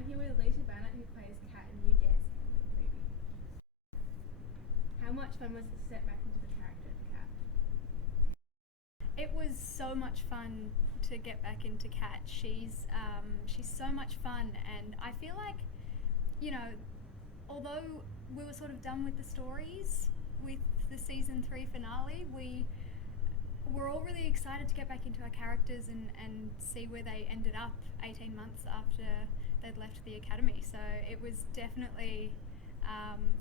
I'm here with Alicia Banit, who plays Kat in the new Dance Academy movie. How much fun was it to step back into the character of Kat? It was so much fun to get back into Kat. She's so much fun, and I feel like, although we were sort of done with the stories with the season 3 finale, we were all really excited to get back into our characters and see where they ended up 18 months after they'd left the academy. So it was definitely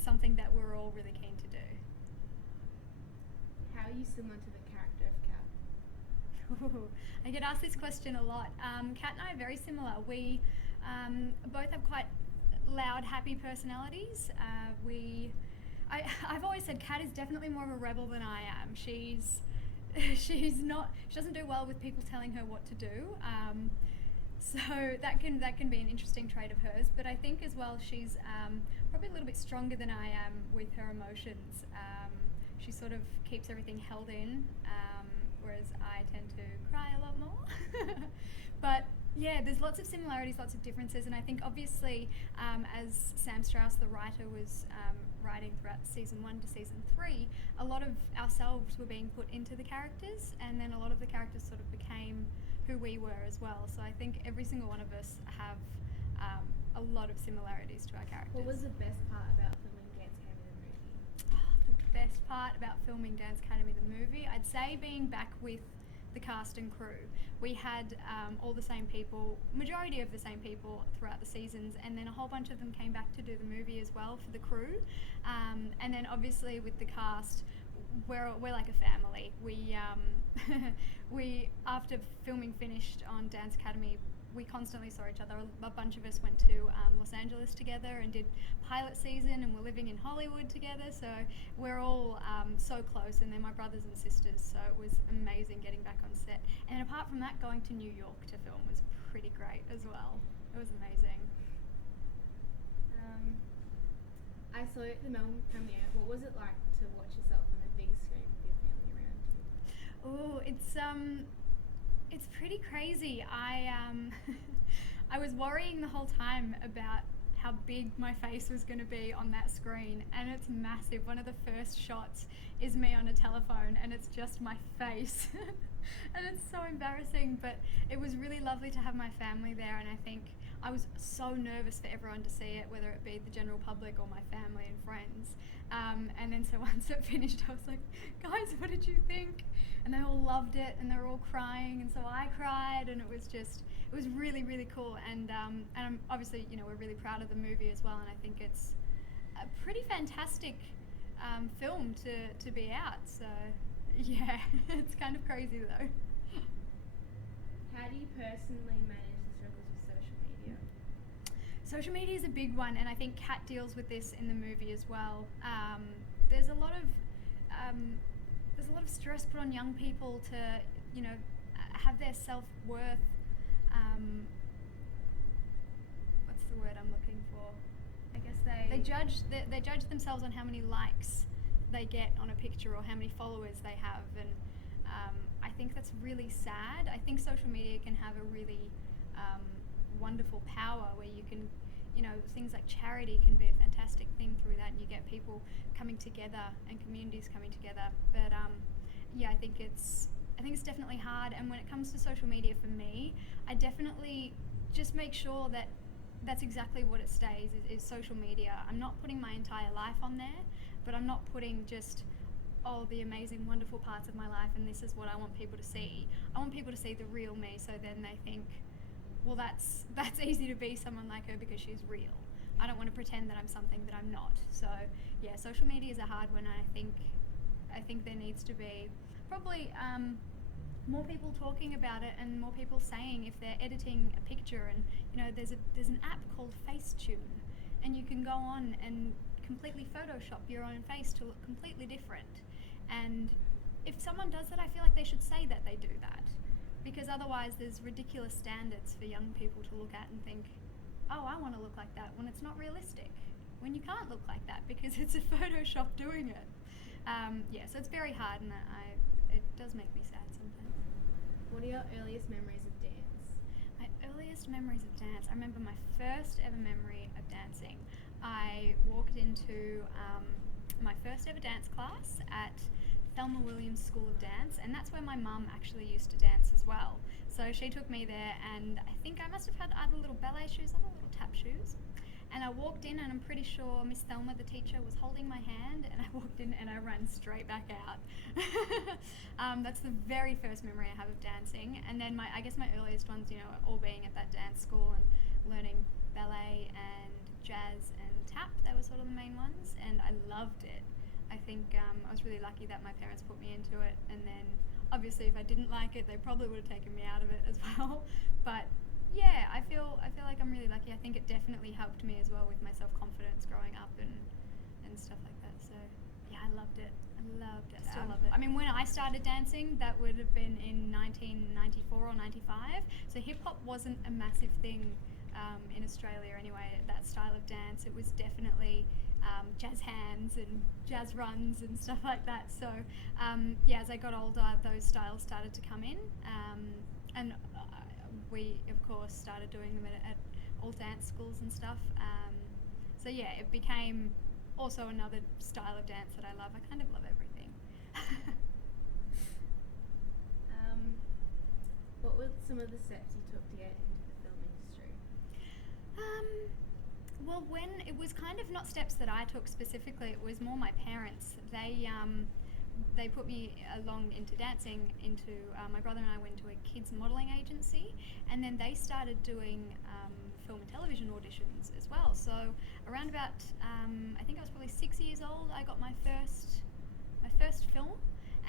something that we were all really keen to do. How are you similar to the character of Kat? I get asked this question a lot. Kat and I are very similar. We both have quite loud, happy personalities. I've always said Kat is definitely more of a rebel than I am. She doesn't do well with people telling her what to do. So that can be an interesting trait of hers. But I think as well she's probably a little bit stronger than I am with her emotions. She sort of keeps everything held in, whereas I tend to cry a lot more. But yeah, there's lots of similarities, lots of differences, and I think obviously as Sam Strauss, the writer, was writing throughout season 1 to season 3, a lot of ourselves were being put into the characters, and then a lot of the characters sort of became who we were as well. So I think every single one of us have a lot of similarities to our characters. What was the best part about filming Dance Academy the movie? The best part about filming Dance Academy the movie, I'd say being back with the cast and crew. We had all the same people, majority of the same people throughout the seasons, and then a whole bunch of them came back to do the movie as well for the crew. And then obviously with the cast, we're like a family. We after filming finished on Dance Academy, we constantly saw each other. A bunch of us went to Los Angeles together and did pilot season, and we're living in Hollywood together, so we're all so close, and they're my brothers and sisters, so it was amazing getting back on set. And apart from that, going to New York to film was pretty great as well. It was amazing. I saw you at the Melbourne premiere. What was it like to watch yourself on a big screen with your family around you? Oh, it's pretty crazy. I was worrying the whole time about how big my face was going to be on that screen, and it's massive. One of the first shots is me on a telephone, and it's just my face. And it's so embarrassing, but it was really lovely to have my family there, and I think I was so nervous for everyone to see it, whether it be the general public or my family and friends. And then so once it finished, I was like, guys, what did you think? And they all loved it, and they were all crying, and so I cried, and it was really, really cool. And I'm obviously, we're really proud of the movie as well, and I think it's a pretty fantastic film to be out. So yeah, it's kind of crazy though. How do you personally manage the struggles with social media? Social media is a big one, and I think Kat deals with this in the movie as well. There's a lot of stress put on young people to, have their self-worth. What's the word I'm looking for? I guess they judge themselves on how many likes they get on a picture or how many followers they have, and I think that's really sad. I think social media can have a really wonderful power where you can, things like charity can be a fantastic thing through that, and you get people coming together and communities coming together. But I think it's definitely hard. And when it comes to social media for me, I definitely just make sure that that's exactly what it stays, is social media. I'm not putting my entire life on there, but I'm not putting just the amazing, wonderful parts of my life and this is what I want people to see. I want people to see the real me, so then they think, well, that's easy to be someone like her because she's real. I don't want to pretend that I'm something that I'm not. So yeah, social media is a hard one. I think there needs to be probably more people talking about it, and more people saying if they're editing a picture, and there's an app called Facetune, and you can go on and completely Photoshop your own face to look completely different. And if someone does that, I feel like they should say that they do that, because otherwise there's ridiculous standards for young people to look at and think, oh, I want to look like that, when it's not realistic, when you can't look like that because it's a Photoshop doing it. So it's very hard, and it does make me sad sometimes. What are your earliest memories of dance? My earliest memories of dance. I remember my first ever memory of dancing. I walked into my first ever dance class at Thelma Williams School of Dance, and that's where my mum actually used to dance as well. So she took me there, and I think I must have had either little ballet shoes or little tap shoes. And I walked in, and I'm pretty sure Miss Thelma, the teacher, was holding my hand, and I walked in and I ran straight back out. That's the very first memory I have of dancing. And then I guess my earliest ones, all being at that dance school and learning ballet and jazz and tap. They were sort of the main ones, and I loved it. I think I was really lucky that my parents put me into it, and then obviously if I didn't like it, they probably would have taken me out of it as well. But yeah, I feel like I'm really lucky. I think it definitely helped me as well with my self-confidence growing up and stuff like that. So yeah, I loved it. I still love it. I mean, when I started dancing, that would have been in 1994 or 95. So hip-hop wasn't a massive thing in Australia anyway, that style of dance. It was definitely jazz hands and jazz runs and stuff like that. So yeah, as I got older, those styles started to come in, and we of course started doing them at all dance schools and stuff. So yeah, it became also another style of dance that I love. I kind of love everything. What were some of the steps you took to get into the film industry? Well, when it was kind of not steps that I took specifically, it was more my parents. They put me along into dancing. My brother and I went to a kids modelling agency, and then they started doing film and television auditions as well. So around about, I think I was probably 6 years old, I got my first film,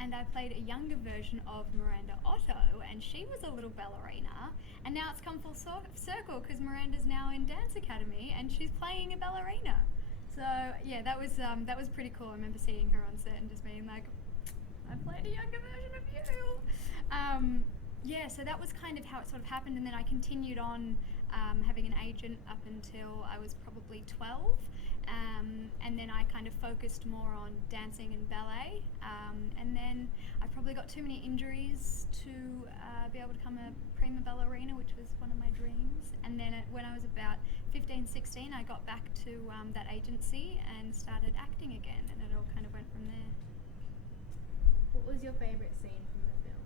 and I played a younger version of Miranda Otto, and she was a little ballerina, and now it's come full circle because Miranda's now in Dance Academy and she's playing a ballerina. So yeah, that was pretty cool. I remember seeing her on set and just being like, I played a younger version of you. Yeah, so that was kind of how it sort of happened, and then I continued on having an agent up until I was probably 12. And then I kind of focused more on dancing and ballet, and then I probably got too many injuries to be able to become a prima ballerina, which was one of my dreams. And then when I was about 15, 16, I got back to that agency and started acting again, and it all kind of went from there. What was your favourite scene from the film?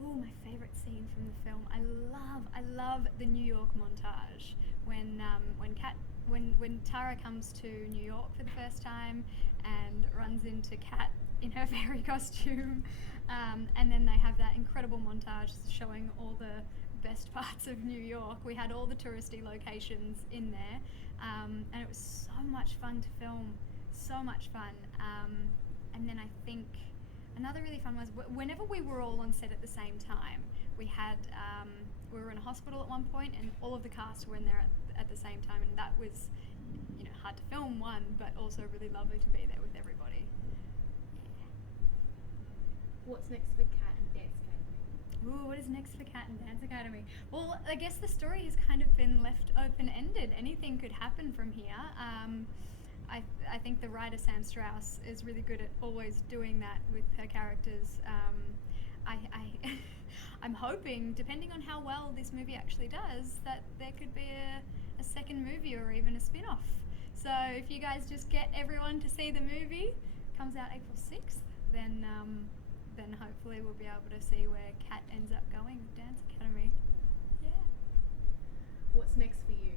Ooh, my favourite scene from the film. I love the New York montage when Tara comes to New York for the first time and runs into Kat in her fairy costume, and then they have that incredible montage showing all the best parts of New York. We had all the touristy locations in there, and it was so much fun to film, so much fun. And then I think another really fun was whenever we were all on set at the same time. We were in a hospital at one point, and all of the cast were in there at the same time, and that was, hard to film, one, but also really lovely to be there with everybody. Yeah. What's next for Kat and Dance Academy? Ooh, what is next for Kat and Dance Academy? Well, I guess the story has kind of been left open-ended. Anything could happen from here. I think the writer Sam Strauss is really good at always doing that with her characters. I'm hoping, depending on how well this movie actually does, that there could be a second movie or even a spin-off. So if you guys just get everyone to see the movie, comes out April 6th, then hopefully we'll be able to see where Kat ends up going with Dance Academy. Yeah. What's next for you?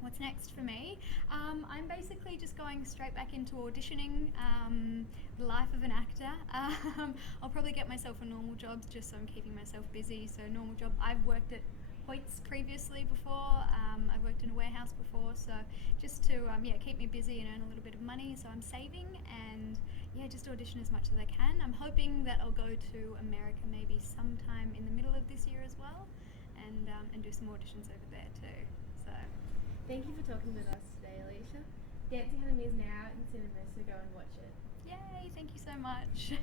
What's next for me? I'm basically just going straight back into auditioning, the life of an actor. I'll probably get myself a normal job just so I'm keeping myself busy. So normal job. I've worked at Hoyts previously before. I've worked in a warehouse before. So just to keep me busy and earn a little bit of money. So I'm saving and just audition as much as I can. I'm hoping that I'll go to America maybe sometime in the middle of this year as well, and do some auditions over there too. So. Thank you for talking with us today, Alicia. Dance Academy is now out in cinemas, so go and watch it. Yay, thank you so much.